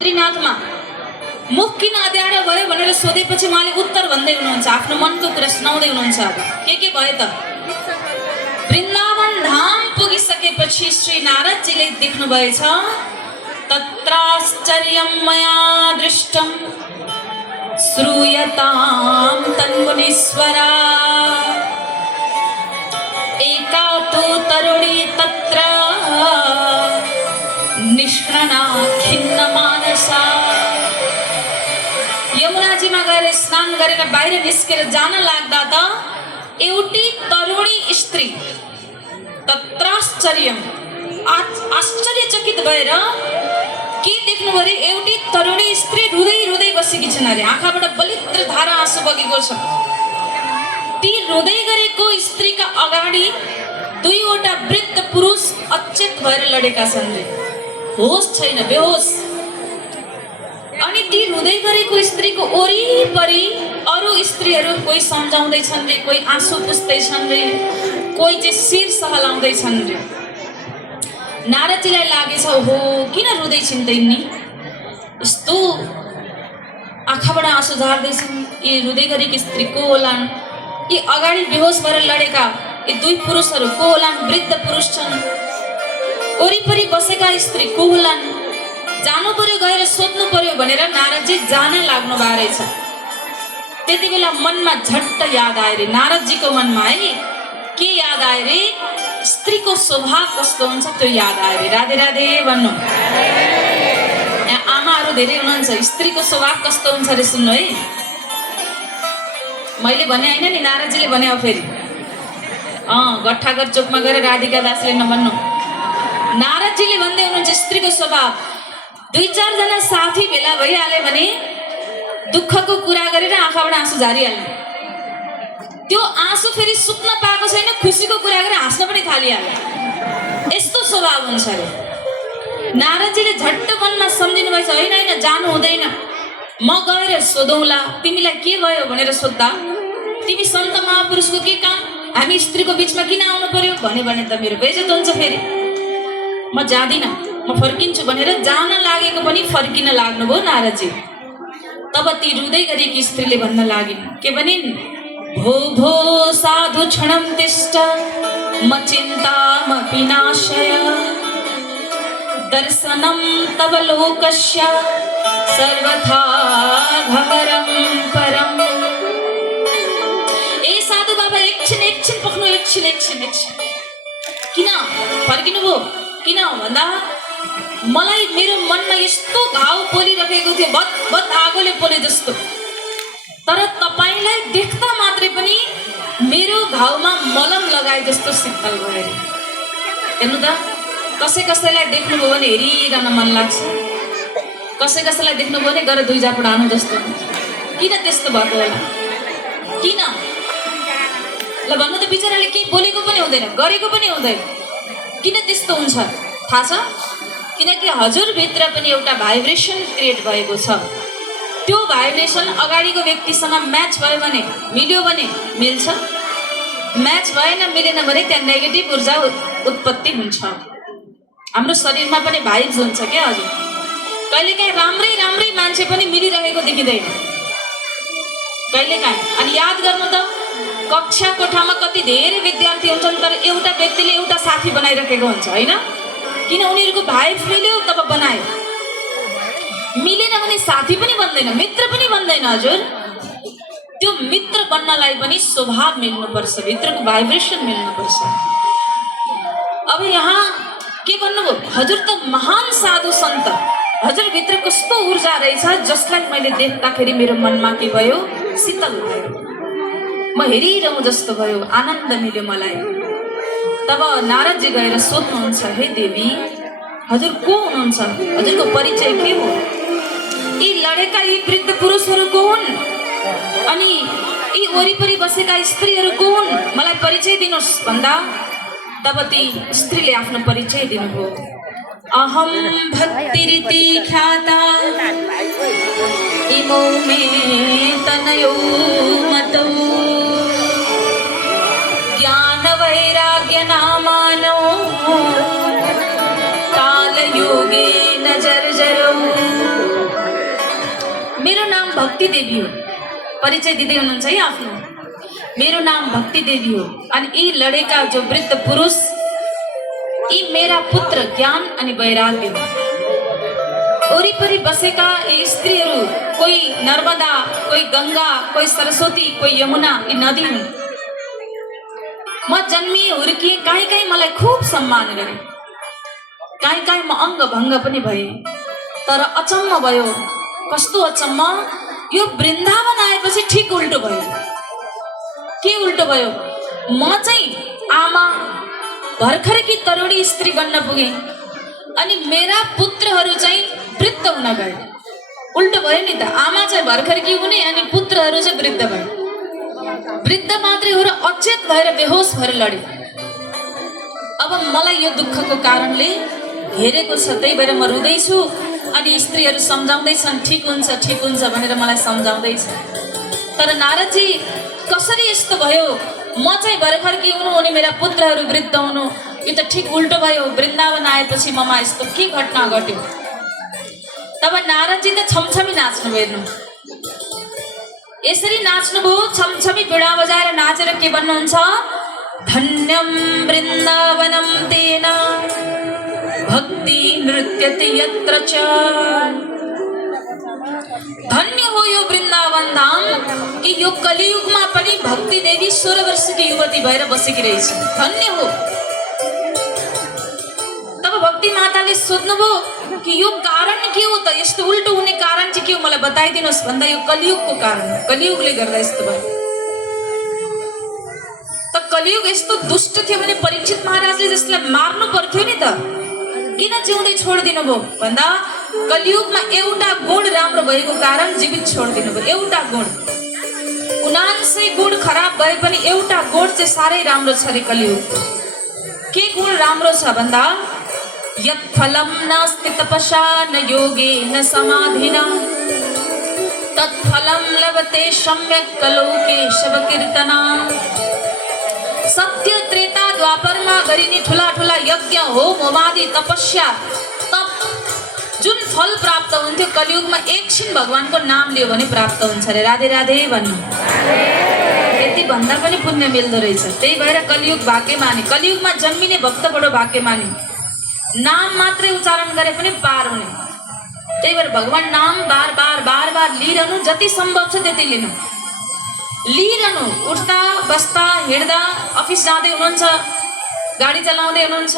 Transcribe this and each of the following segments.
त्रिनाथमा मुख किन अध्यारो भयो भनेर सोधेपछि उहाँले उत्तर भन्दै हुनुहुन्छ, आफ्नो मनको कुरा सुनाउँदै हुनुहुन्छ। अब के भयो त? वृन्दावन धाम पुगिसकेपछि श्री नारदजीले देख्नु भएछ, तत्राश्चर्यं मया दृष्टं श्रूयतां तन्मुनीश्वरा एका तु तरुणी तत्र निष्क्रणा खिन्न मानसा। यमुनाजीमा गएर स्नान गरेर बाहिर निस्केर जान लाग्दा त एउटी तरुणी स्त्री तत्राश्चर्यम आश्चर्यचकित भएर के देख्नु भरे, एउटी तरुणी स्त्री रुँदै रुँदै बसेकी छन् अरे। आँखाबाट बलित्र धारा आँसु बगेको छ। ती रुँदै गरेको स्त्रीका अगाडि दुईवटा वृद्ध पुरुष अचेत भएर लडेका छन् रे, होस छैन, बेहोस। अनि ती रुँदै गरेको स्त्रीको वरिपरि अरू स्त्रीहरू कोही सम्झाउँदैछन् रे, कोही आँसु पुस्दैछन् रे, कोही चाहिँ शिर सहलाउँदैछन् रे। नारदजीलाई लागेछ, ओहो किन रुँदैछन् त यिनी, यस्तो आँखाबाट आँसु झार्दैछन्, यी रुँदै गरेको स्त्री को होलान्, यी अगाडि बेहोस भएर लडेका यी दुई पुरुषहरू को होलान्, वृद्ध पुरुष छन्, वरिपरि बसेका स्त्री को होलान्, जानु पर्यो, गएर सोध्नु पर्यो भनेर नारदजी जान लाग्नु भएको रहेछ। त्यति बेला मनमा झट्ट याद आयो रे, नारदजीको मनमा है के याद आयो रे, स्त्रीको स्वभाव कस्तो हुन्छ त्यो याद आयो रे। राधे राधे भन्नु। यहाँ आमाहरू धेरै हुनुहुन्छ, स्त्रीको स्वभाव कस्तो हुन्छ रे सुन्नु है। मैले भने होइन नि, नारदजीले भने हो फेरि। गट्ठागर चोकमा गएर राधिका दासले नभन्नु, नारदजीले भन्दै हुनुहुन्छ स्त्रीको स्वभाव। दुई चारजना साथी भेला भइहाल्यो भने दुःखको कुरा गरेर आँखाबाट आँसु झारिहाल्ने, त्यो आँसु फेरि सुत्न पाएको छैन, खुसीको कुरा गरेर हाँस्न पनि थालिहाल्यो, यस्तो स्वभाव हुन्छ अरे। नारदजीले झट्ट मनमा सम्झिनु भएछ, होइन होइन जानु हुँदैन, म गएर सोधौँला, तिमीलाई के भयो भनेर सोद्धा तिमी सन्त महापुरुषको के काम, हामी स्त्रीको बिचमा किन आउनु पर्यो भने त मेरो बेइज्जत हुन्छ, फेरि म जाँदिनँ, म फर्किन्छु भनेर जान लागेको पनि फर्किन लाग्नुभयो नारदजी। तब ती रुँदै गरेकी स्त्रीले भन्न लागिन्, के भनिन्, भो भो साधु क्षणं तिष्ठ म चिन्तामपि नाशय दर्शनं तव लोकस्य सर्वथा घवरं परम्। ए साधु बाबा एकछिन पक्नु, एकछिन किन फर्किनु भयो, किन भन्दा मलाई मेरो मनमा यस्तो घाउ पोलिरहेको थियो, बत आगोले पोले जस्तो, तर तपाईलाई देख्दा मात्रै पनि मेरो घाउमा मलम लगाए जस्तो शीतल भयो अरे। हेर्नु त, कसैलाई देख्नुभयो भने हेरिरहन मन लाग्छ, कसैलाई देख्नुभयो भने गएर दुई झापड हानु जस्तो। किन त्यस्तो भएको होला, किन ल भन्नु त? बिचराले केही बोलेको पनि हुँदैन, गरेको पनि हुँदैन, किन त्यस्तो हुन्छ थाहा छ? किनकि हजुरभित्र पनि एउटा भाइब्रेसन क्रिएट भएको छ। त्यो भाइब्रेसन अगाडिको व्यक्तिसँग म्याच भयो भने, मिल्यो भने मिल्छ, म्याच भएन मिलेन भने त्यहाँ नेगेटिभ ऊर्जा उत्पत्ति हुन्छ। हाम्रो शरीरमा पनि भाइब्स हुन्छ क्या हजुर। कहिलेकाहीँ राम्रै मान्छे पनि मिलिरहेको देखिँदैन कहिलेकाहीँ। अनि याद गर्नु त, कक्षा कोठामा कति धेरै विद्यार्थी हुन्छन्, तर एउटा व्यक्तिले एउटा साथी बनाइरहेको हुन्छ होइन, किन उनीहरूको भाइब्स मिल्यो तब बनायो, मिलेन भने साथी पनि बन्दैन, मित्र पनि बन्दैन हजुर। त्यो मित्र बन्नलाई पनि स्वभाव मिल्नुपर्छ, भित्रको भाइब्रेसन मिल्नुपर्छ। अब यहाँ के भन्नुभयो, हजुर त महान साधु सन्त, हजुरभित्र कस्तो ऊर्जा रहेछ जसलाई मैले देख्दाखेरि मेरो मनमा के भयो, शीतल भयो, म हेरिरहँ जस्तो भयो, आनन्द मिल्यो मलाई। तब नारदजी गएर सोध्नुहुन्छ, हे देवी हजुर को हुनुहुन्छ, हजुरको परिचय के हो, यी लडेका यी वृद्ध पुरुषहरू को हुन्, अनि यी वरिपरि बसेका स्त्रीहरू को हुन्, मलाई परिचय दिनुहोस् भन्दा तब ती स्त्रीले आफ्नो परिचय दिनुभयो। अहम भक्तिरिति ख्याता इमौ मे तनयो मतौ ज्ञान वैराग्य नामानो कालयोगे न जर्जरौ। भक्ति देवी हो। परिचय दिँदै हुनुहुन्छ है आफ्नो। मेरो नाम भक्ति देवी हो अनि यी लडेका जो वृद्ध पुरुष यी मेरा पुत्र ज्ञान अनि वैराग्य हो। वरिपरि बसेका यी स्त्रीहरू कोही नर्मदा, कोही गंगा, कोही सरस्वती, कोही यमुना, यी नदी हुन्। म जन्मिए हुर्किए, काहीँ काहीँ मलाई खुब सम्मान गरे, काहीँ काहीँ म अङ्ग भङ्ग पनि भए। तर अचम्म भयो, कस्तो अचम्म, यो वृन्दावन आएपछि ठिक उल्टो भयो। के उल्टो भयो? म चाहिँ आमा भर्खरकी तरुणी स्त्री बन्न पुगे अनि मेरा पुत्रहरू चाहिँ वृद्ध हुन गए। उल्टो भयो नि त। आमा चाहिँ भर्खरकी हुने अनि पुत्रहरू चाहिँ वृद्ध भए। वृद्ध मात्रै हो र अचेत भएर बेहोस भएर लडे। अब मलाई यो दुःखको कारणले घेरेको छ, त्यही भएर म रुँदैछु अनि स्त्रीहरू सम्झाउँदैछन् ठिक हुन्छ भनेर मलाई सम्झाउँदैछ। तर नारदजी कसरी यस्तो भयो? म चाहिँ भर्खरकी हुनु अनि मेरा पुत्रहरू वृद्ध हुनु, यो त ठिक उल्टो भयो। वृन्दावन आएपछि ममा यस्तो के घटना घट्यो? तब नारदजी त छमछमी नाच्नु हेर्नु, यसरी नाच्नुभयो। छमछमी बिडा बजाएर नाचेर के भन्नुहुन्छ? धन्यम वृन्दावनम तेन भक्ति नृत्यति यत्र च। धन्य हो यो वृन्दावन धाम कि यो कलियुगमा पनि भक्ति देवी 16 वर्षकी युवती भएर बसेकी रहेछ। धन्य हो। तब भक्ति माताले सोध्नुभयो कि यो कारण के हो त? यस्तो उल्टो हुने कारण चाहिँ के हो? मलाई बताइदिनुहोस् भन्दा यो कलियुगको कारण, कलियुगले गर्दा यस्तो भयो। त कलियुग यस्तो दुष्ट थियो भने परीक्षित महाराजले जसलाई मार्नु पर्थ्यो नि त, किन जिउँदै छोडिदिनु भयो भन्दा कलियुगमा एउटा गुण राम्रो भएको कारण जीवित छोडिदिनु भयो। एउटा गुण, 79 गुण खराब भए पनि एउटा गुण चाहिँ साह्रै राम्रो छ रे कलियुग। के गुण राम्रो छ भन्दा यत् फलं नास्ति तपसा न योगेन समाधिना तत् फलं लभते सम्यक् कलो केशव कीर्तना। सत्य त्रेता द्वापरमा गरिने ठुला ठुला यज्ञ होम होमादि तपस्या तप जुन फल प्राप्त हुन्थ्यो कलियुगमा एकछिन भगवानको नाम लियो भने प्राप्त हुन्छ रे। राधे राधे भन्नु, यति भन्दा पनि पुण्य मिल्दो रहेछ। त्यही भएर कलियुग भाग्यमानी, कलियुगमा जन्मिने भक्त बडो भाग्यमानी। नाम मात्रै उच्चारण गरे पनि पार हुने। त्यही भएर भगवान नाम बार बार लिइरहनु, जति सम्भव छ त्यति लिनु, लिइरहनु। उठ्दा बस्दा हिँड्दा, अफिस जाँदै हुनुहुन्छ, गाडी चलाउँदै हुनुहुन्छ,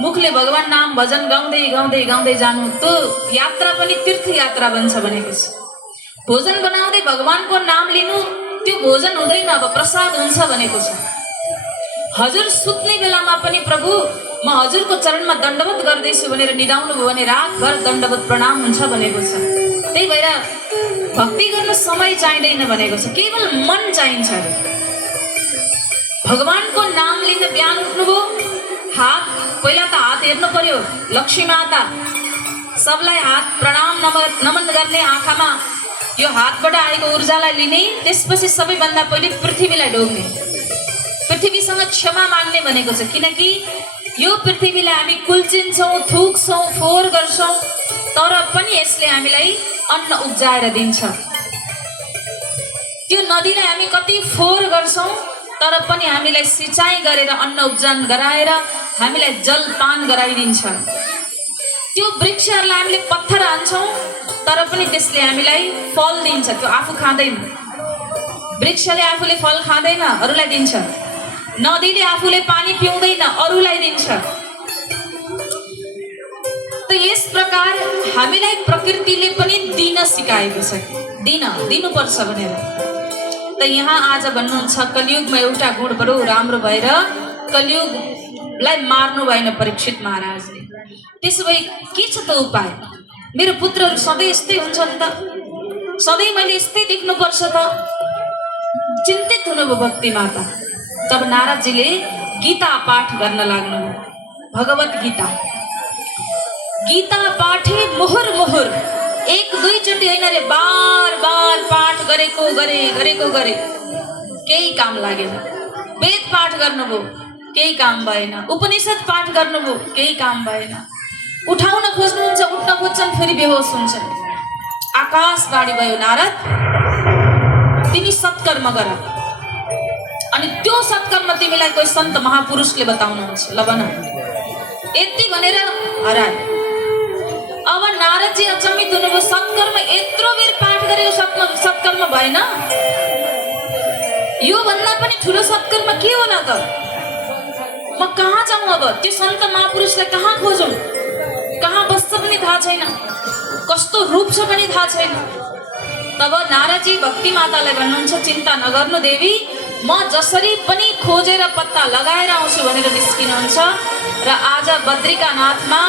मुखले भगवान नाम भजन गाउँदै गाउँदै गाउँदै जानु। त्यो यात्रा पनि तीर्थ यात्रा बन्छ भनेको छ। भोजन बनाउँदै भगवानको नाम लिनु, त्यो भोजन हुँदैन, अब प्रसाद हुन्छ भनेको छ। हजुर सुत्ने बेलामा पनि प्रभु म हजुरको चरणमा दण्डवत गर्दैछु भनेर निदाउनु भयो भने रातभर दण्डवत प्रणाम हुन्छ भनेको छ। त्यही भएर भक्ति गर्न समय चाहिँदैन भनेको छ, केवल मन चाहिन्छ। भगवानको नाम लिन बिहान उठ्नुभयो, हात पहिला त हात हेर्नु पर्यो, लक्ष्मी माता सबलाई हात प्रणाम नमन गर्ने, आँखामा यो हातबाट आएको ऊर्जालाई लिने, त्यसपछि सबैभन्दा पहिले पृथ्वीलाई ढोग्ने, पृथ्वीसँग क्षमा माग्ने भनेको छ। किनकि यो पृथ्वीलाई हामी कुल्चिन्छौँ, थुक्छौँ, फोहोर गर्छौँ, तर पनि यसले हामीलाई अन्न उब्जाएर दिन्छ। त्यो नदीलाई हामी कति फोहोर गर्छौँ तर पनि हामीलाई सिँचाइ गरेर अन्न उब्जन गराएर हामीलाई जलपान गराइदिन्छ। त्यो वृक्षहरूलाई हामीले पत्थर हान्छौँ तर पनि त्यसले हामीलाई फल दिन्छ। त्यो आफू खाँदैन, वृक्षले आफूले फल खाँदैन, अरूलाई दिन्छ। नदीले आफूले पानी पिउँदैन, अरूलाई दिन्छ। त यस प्रकार हामीलाई प्रकृतिले पनि दिन सिकाएको छ, दिनुपर्छ भनेर। त यहाँ आज भन्नुहुन्छ कलियुगमा एउटा गुण बडो राम्रो भएर कलियुगलाई मार्नु भएन परीक्षित महाराजले। त्यसो भए के छ त उपाय? मेरो पुत्रहरू सधैँ यस्तै हुन्छन् त, सधैँ मैले यस्तै देख्नुपर्छ त? चिन्तित हुनुभयो भक्ति माता। तब नारदजीले गीता पाठ गर्न लाग्नुभयो, भगवत गीता। गीता पाठे मुहुर मुहुर, एक दुईचोटि होइन रे, बार बार पाठ गरेको गरे केही काम लागेन। वेद पाठ गर्नुभयो, केही काम भएन। उपनिषद पाठ गर्नुभयो, केही काम भएन। उठाउन खोज्नुहुन्छ, उठ्न खोज्छन्, फेरि बेहोस हुन्छन्। आकाशवाणी भयो, नारद तिमी सत्कर्म गर। अनि त्यो सत्कर्म तिमीलाई कोही सन्त महापुरुषले बताउनुहुन्छ, ल भन। यति भनेर हराए। अब नारदजी अचम्मित हुनुभयो, सत्कर्म यत्रो बेर पाठ गरेको सत्कर्म भएन, यो भन्दा पनि ठुलो सत्कर्म के होला त? म कहाँ जाउँ अब? त्यो सन्त महापुरुषलाई कहाँ खोजौँ? कहाँ बस्छ पनि थाहा छैन, कस्तो रूप छ पनि थाहा छैन। तब नारदजी भक्ति मातालाई भन्नुहुन्छ, चिन्ता नगर्नु देवी, म जसरी पनि खोजेर पत्ता लगाएर आउँछु भनेर निस्किनुहुन्छ र आज बद्रिकानाथमा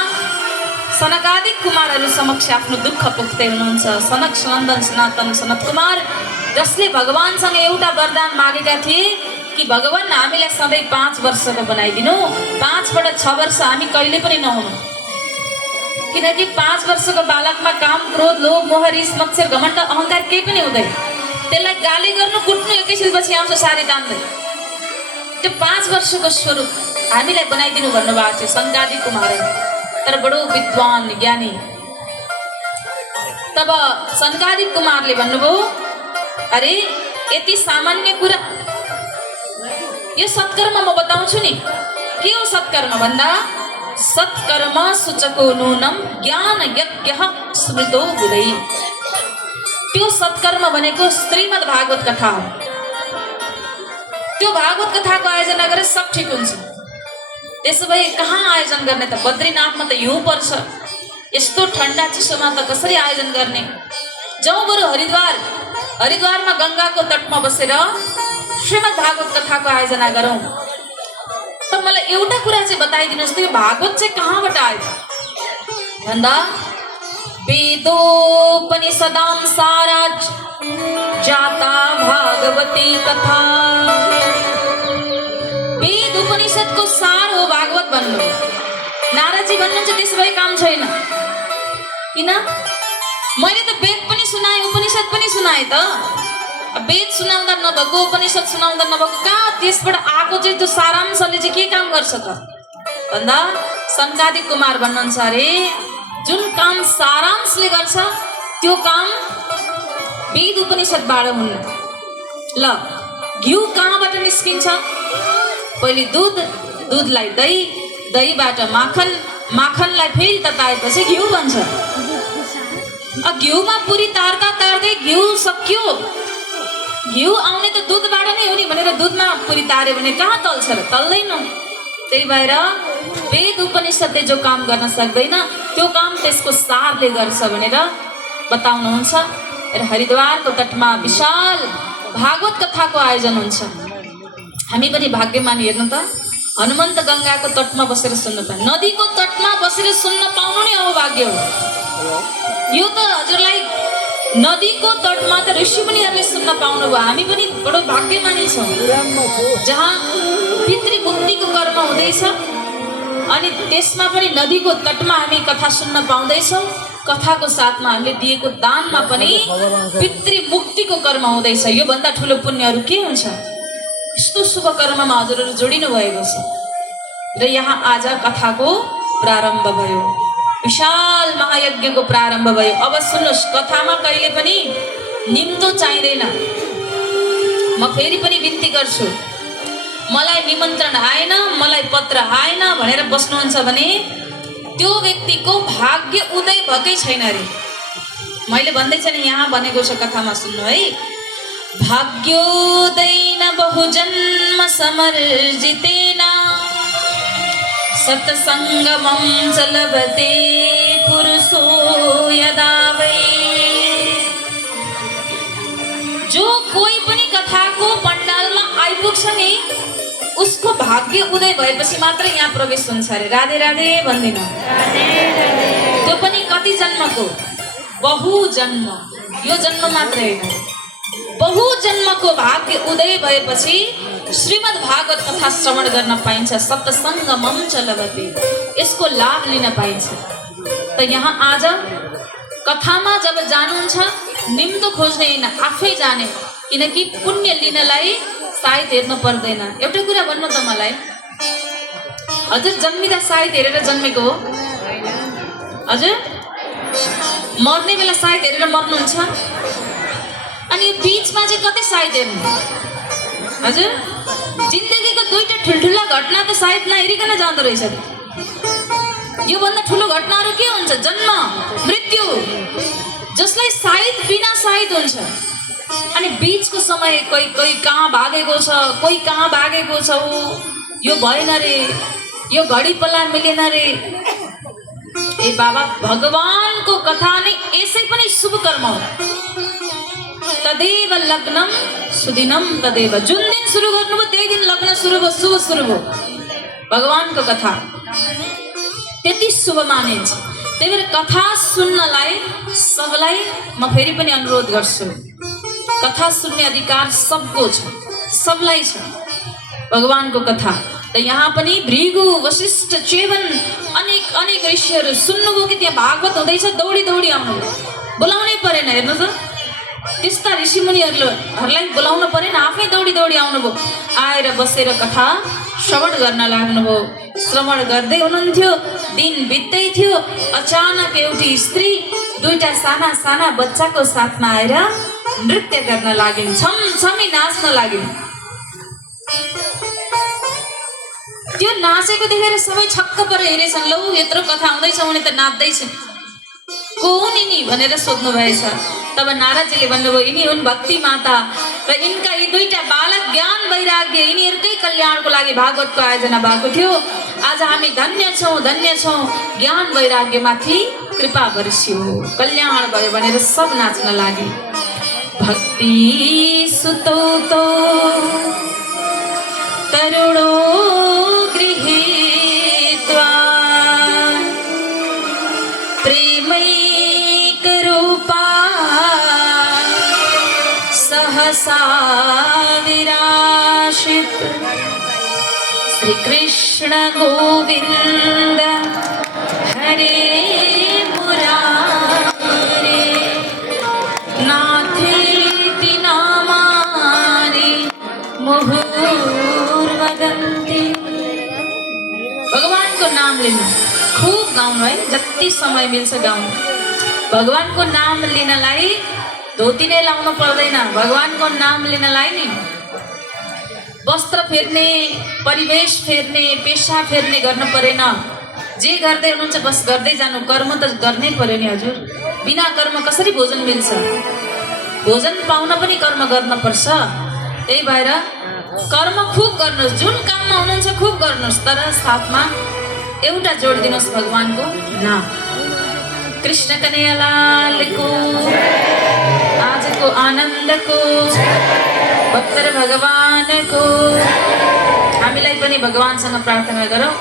सनकादिक कुमारहरू समक्ष आफ्नो दुःख पोख्दै हुनुहुन्छ। सनक सनन्दन सनातन सनत कुमार, जसले भगवानसँग एउटा वरदान मागेका थिए कि भगवान हामीलाई सधैँ 5 वर्षको बनाइदिनु, 5बाट 6 वर्ष हामी कहिले पनि नहुनु। किनकि 5 वर्षको बालकमा काम, क्रोध, लोभ, मोह, रिस, मत्सर, घमण्ड, अहङ्कार केही पनि हुँदैन। त्यसलाई गाली गर्नु, कुट्नु एकैछिनपछि आउँछ सारी तान्दै। त्यो 5 वर्षको स्वरूप हामीलाई बनाइदिनु भन्नुभएको थियो सनकादिक कुमारले, तर बडो विद्वान ज्ञानी। तब सनकादिक कुमारले भन्नुभयो, अरे यति सामान्य कुरा, यो सत्कर्म म बताउँछु नि। के हो सत्कर्म भन्दा, सत्कर्म सूचको नूनम ज्ञान यज्ञ स्मृतो बुधै। त्यो सत्कर्म भनेको श्रीमद् भागवत कथा हो। त्यो भागवत कथाको आयोजना गरेर सब ठिक हुन्छ। त्यसो भए कहाँ आयोजन गर्ने त? बद्रीनाथमा त हिउँ पर्छ, यस्तो ठन्डा चिसोमा त कसरी आयोजन गर्ने? जाउँ बरु हरिद्वारमा गङ्गाको तटमा बसेर श्रीमद् भागवत कथाको आयोजना गरौँ। त मलाई एउटा कुरा चाहिँ बताइदिनुहोस् त, यो भागवत चाहिँ कहाँबाट आयो भन्दा, वेदोपनिषदां साराज जाता भागवती कथा। वेद उपनिषदको सार हो भागवत भन्नु। नारदजी भन्नुहुन्छ त्यसो भए काम छैन। किन? मैले त वेद पनि सुनाएँ, उपनिषद पनि सुनाएँ त। वेद सुनाउँदा नभएको, उपनिषद सुनाउँदा नभएको, कहाँ त्यसबाट आएको चाहिँ त्यो सारांशले चाहिँ के काम गर्छ त भन्दा, सनकादिक कुमार भन्नुहुन्छ, अरे जुन काम सारांशले गर्छ त्यो काम वेद उपनिषदबाट हुन्न। ल, घिउ कहाँबाट निस्किन्छ? पहिले दूध, दूधलाई दही, दहीबाट माखन, माखनलाई फेरि तताएपछि घिउ बन्छ। घिउमा पुरी तार्दा तार्दै घिउ सक्यो। घिउ आउने त दुधबाट नै हो नि भनेर दुधमा पुरी तार्यो भने कहाँ तल्छ र? तल्दैन। त्यही भएर वेद उपनिषदले जो काम गर्न सक्दैन त्यो काम त्यसको सारले गर्छ भनेर बताउनुहुन्छ। र हरिद्वारको तटमा विशाल भागवत कथाको आयोजन हुन्छ। हामी पनि भाग्यमान हेर्नु त, हनुमन्त गङ्गाको तटमा बसेर सुन्न पाए, नदीको तटमा बसेर सुन्न पाउनु नै अभाग्य हो। यो त हजुरलाई नदीको तटमा त ऋषिमुनिहरूले सुन्न पाउनु भयो। हामी पनि बडो भाग्यमानी छौँ जहाँ पितृमुक्तिको कर्म हुँदैछ अनि त्यसमा पनि नदीको तटमा हामी कथा सुन्न पाउँदैछौँ। कथाको साथमा हामीले दिएको दानमा पनि पितृमुक्तिको कर्म हुँदैछ। योभन्दा ठुलो पुण्यहरू के हुन्छ? यस्तो शुभ कर्ममा हजुरहरू जोडिनु भएको छ र यहाँ आज कथाको प्रारम्भ भयो, विशाल महायज्ञको प्रारम्भ भयो। अब सुन्नुहोस्, कथामा कहिले पनि निम्तो चाहिँदैन। म फेरि पनि बिन्ती गर्छु, मलाई निमन्त्रण आएन, मलाई पत्र आएन भनेर बस्नुहुन्छ भने त्यो व्यक्तिको भाग्य उदय भएकै छैन अरे। मैले भन्दैछ नि, यहाँ भनेको छ कथामा, सुन्नु है। भाग्योदयेन बहुजन्म समर्जितेन सत्सङ्गमं च लभते पुरुषो यदा वै। जो कोही पनि कथाको पण्डालमा आइपुग्छ नि, उसको भाग्य उदय भएपछि मात्र यहाँ प्रवेश हुन्छ अरे। राधे राधे भन्दिन? त्यो पनि कति जन्मको? बहु जन्म। यो जन्म मात्र होइन, बहु जन्मको भाग्य उदय भएपछि श्रीमद् भागवत कथा श्रवण गर्न पाइन्छ। सत्सङ्गमं च लभते, यसको लाभ लिन पाइन्छ। त यहाँ आज कथामा जब जानुहुन्छ, निम्तो खोज्ने होइन, आफै जाने। किनकि पुण्य लिनलाई साइत हेर्नु पर्दैन। एउटा कुरा भन्नु त मलाई, हजुर जन्मिँदा साइत हेरेर जन्मेको हो? हजुर मर्ने बेला सायद हेरेर मर्नुहुन्छ अनि यो बिचमा चाहिँ कतै सायद हेर्नु हजुर जिन्दगीको दुईटा ठुल्ठुला घटना त सायद नहेरिकन जाँदो रहेछ योभन्दा ठुलो घटनाहरू के हुन्छ जन्म मृत्यु जसलाई सायद बिना सायद हुन्छ अनि बीचको समय कोही कहाँ भागेको छ कोही कहाँ भागेको छ यो भएन रे यो घडी पल्ला मिलेन रे ए बाबा भगवानको कथा नै यसै पनि शुभ कर्म हो तदेव लग्नम सुदिनम तदेव जुन दिन सुरु गर्नुभयो त्यही दिन लग्न सुरु भयो शुभ सुरु भयो भगवानको कथा त्यति शुभ मानिन्छ त्यही भएर कथा सुन्नलाई सबलाई म फेरि पनि अनुरोध गर्छु कथा सुन्ने अधिकार सबको छ सबलाई छ भगवानको कथा त यहाँ पनि भृगु वशिष्ठ च्यवन अनेक ऋषिहरू सुन्नुभयो कि त्यहाँ भागवत हुँदैछ दौडी दौडी आउनु बोलाउनै परेन हेर्नु त त्यस्ता ऋषिमुनिहरूलाई बोलाउन परेन आफै दौडी दौडी आउनुभयो आएर बसेर कथा श्रवण गर्न लाग्नुभयो श्रवण गर्दै हुनुहुन्थ्यो दिन बित्दै थियो अचानक एउटी स्त्री दुईटा साना साना बच्चाको साथमा आएर नृत्य गर्न लागिन् छमछमी नाच्न लागिन् त्यो नाचेको देखेर सबै छक्क परेर हेरेछन् लौ यत्रो कथा आउँदैछ उनी त नाच्दैछ को हुन् यिनी भनेर सोध्नु भएछ तब नारदजीले भन्नुभयो यिनी हुन् भक्ति माता र यिनका यी दुईटा बालक ज्ञान वैराग्य यिनीहरूकै कल्याणको लागि भागवतको आयोजना भएको थियो आज हामी धन्य छौँ ज्ञान वैराग्यमाथि कृपा बर्सियो कल्याण भयो भनेर सब नाच्न लागे भक्ति सुतो तो तरुणो गृहीत्वा प्रेमैकरूपा सहसा विराशित श्री कृष्ण गोविंद हरे मुरारे नाथेति नामानि मुहुर्वदन्ति भगवानको नाम लिनु खूब गाउनु है जति समय मिल्छ गाउनु भगवानको नाम लिनलाई धोती नै लाउनु पर्दैन भगवानको नाम लिनलाई नि वस्त्र फेर्ने परिवेश फेर्ने पेशा फेर्ने गर्न परेन जे गर्दै हुनुहुन्छ बस गर्दै जानु कर्म त गर्नै पर्यो नि हजुर बिना कर्म कसरी भोजन मिल्छ भोजन पाउन पनि कर्म गर्न पर्छ त्यही भएर कर्म खूब गर्नुहोस् जुन काममा हुनुहुन्छ खूब गर्नुहोस् तर साथमा एउटा जोड दिनुहोस् भगवानको नाम कृष्ण कन्हैयालालको आजको आनन्दको भक्तर भगवानको हामीलाई पनि भगवानसँग प्रार्थना गरौँ